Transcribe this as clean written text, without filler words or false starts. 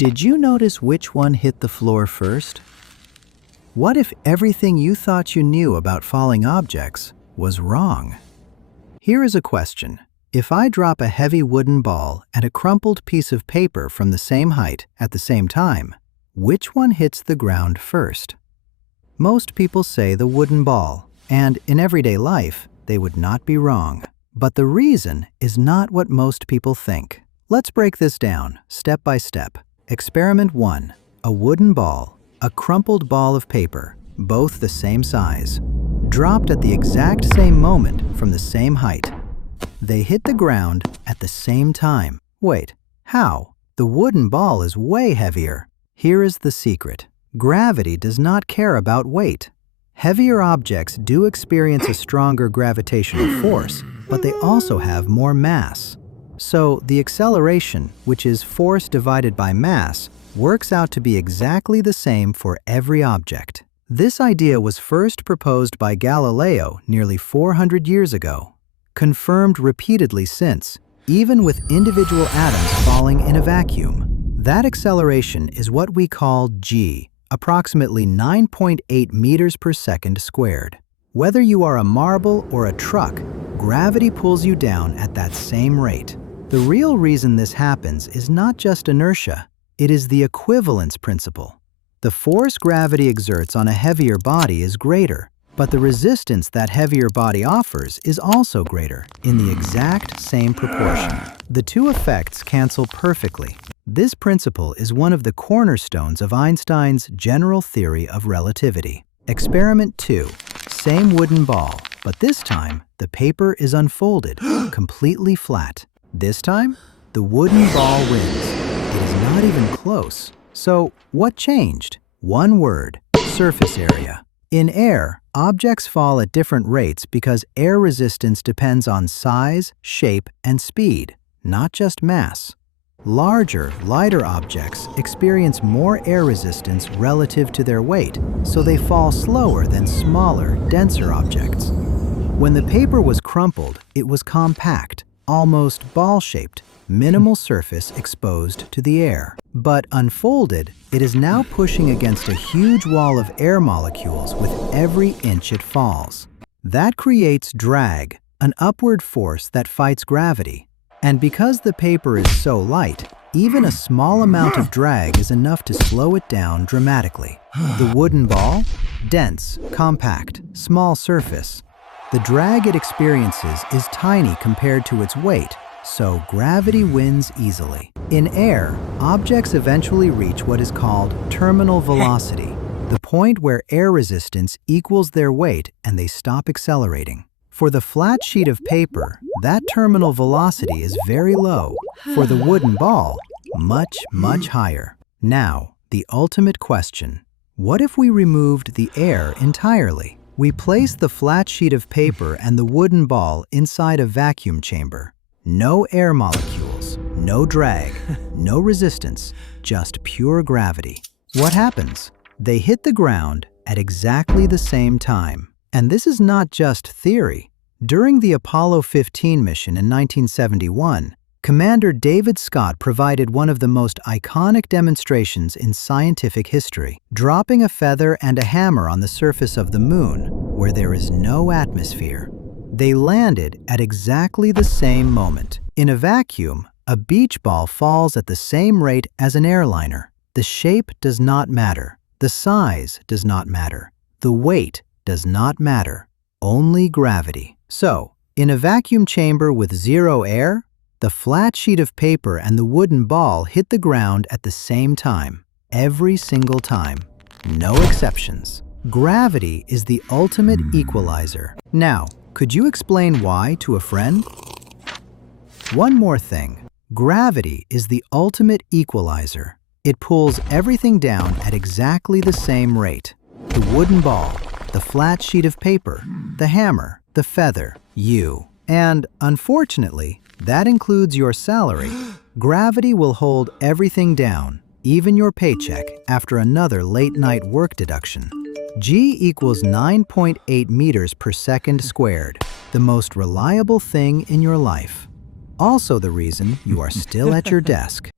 Did you notice which one hit the floor first? What if everything you thought you knew about falling objects was wrong? Here is a question. If I drop a heavy wooden ball and a crumpled piece of paper from the same height at the same time, which one hits the ground first? Most people say the wooden ball, and in everyday life, they would not be wrong. But the reason is not what most people think. Let's break this down, step by step. Experiment 1. A wooden ball, a crumpled ball of paper, both the same size, dropped at the exact same moment from the same height. They hit the ground at the same time. Wait, how? The wooden ball is way heavier. Here is the secret. Gravity does not care about weight. Heavier objects do experience a stronger gravitational force, but they also have more mass. So the acceleration, which is force divided by mass, works out to be exactly the same for every object. This idea was first proposed by Galileo nearly 400 years ago, confirmed repeatedly since, even with individual atoms falling in a vacuum. That acceleration is what we call g, approximately 9.8 meters per second squared. Whether you are a marble or a truck, gravity pulls you down at that same rate. The real reason this happens is not just inertia, it is the equivalence principle. The force gravity exerts on a heavier body is greater, but the resistance that heavier body offers is also greater, in the exact same proportion. The two effects cancel perfectly. This principle is one of the cornerstones of Einstein's general theory of relativity. Experiment 2. Same wooden ball, but this time the paper is unfolded, completely flat. This time, the wooden ball wins. It is not even close. So, what changed? One word: surface area. In air, objects fall at different rates because air resistance depends on size, shape, and speed, not just mass. Larger, lighter objects experience more air resistance relative to their weight, so they fall slower than smaller, denser objects. When the paper was crumpled, it was compact, almost ball-shaped, minimal surface exposed to the air. But unfolded, it is now pushing against a huge wall of air molecules with every inch it falls. That creates drag, an upward force that fights gravity. And because the paper is so light, even a small amount of drag is enough to slow it down dramatically. The wooden ball? Dense, compact, small surface. The drag it experiences is tiny compared to its weight, so gravity wins easily. In air, objects eventually reach what is called terminal velocity, the point where air resistance equals their weight and they stop accelerating. For the flat sheet of paper, that terminal velocity is very low. For the wooden ball, much, much higher. Now, the ultimate question. What if we removed the air entirely? We place the flat sheet of paper and the wooden ball inside a vacuum chamber. No air molecules, no drag, no resistance, just pure gravity. What happens? They hit the ground at exactly the same time. And this is not just theory. During the Apollo 15 mission in 1971, Commander David Scott provided one of the most iconic demonstrations in scientific history, dropping a feather and a hammer on the surface of the moon, where there is no atmosphere. They landed at exactly the same moment. In a vacuum, a beach ball falls at the same rate as an airliner. The shape does not matter. The size does not matter. The weight does not matter. Only gravity. So, in a vacuum chamber with zero air, the flat sheet of paper and the wooden ball hit the ground at the same time, every single time. No exceptions. Gravity is the ultimate equalizer. Now, could you explain why to a friend? One more thing. Gravity is the ultimate equalizer. It pulls everything down at exactly the same rate. The wooden ball, the flat sheet of paper, the hammer, the feather, you. And unfortunately, that includes your salary. Gravity will hold everything down, even your paycheck, after another late-night work deduction. G equals 9.8 meters per second squared, the most reliable thing in your life. Also the reason you are still at your desk.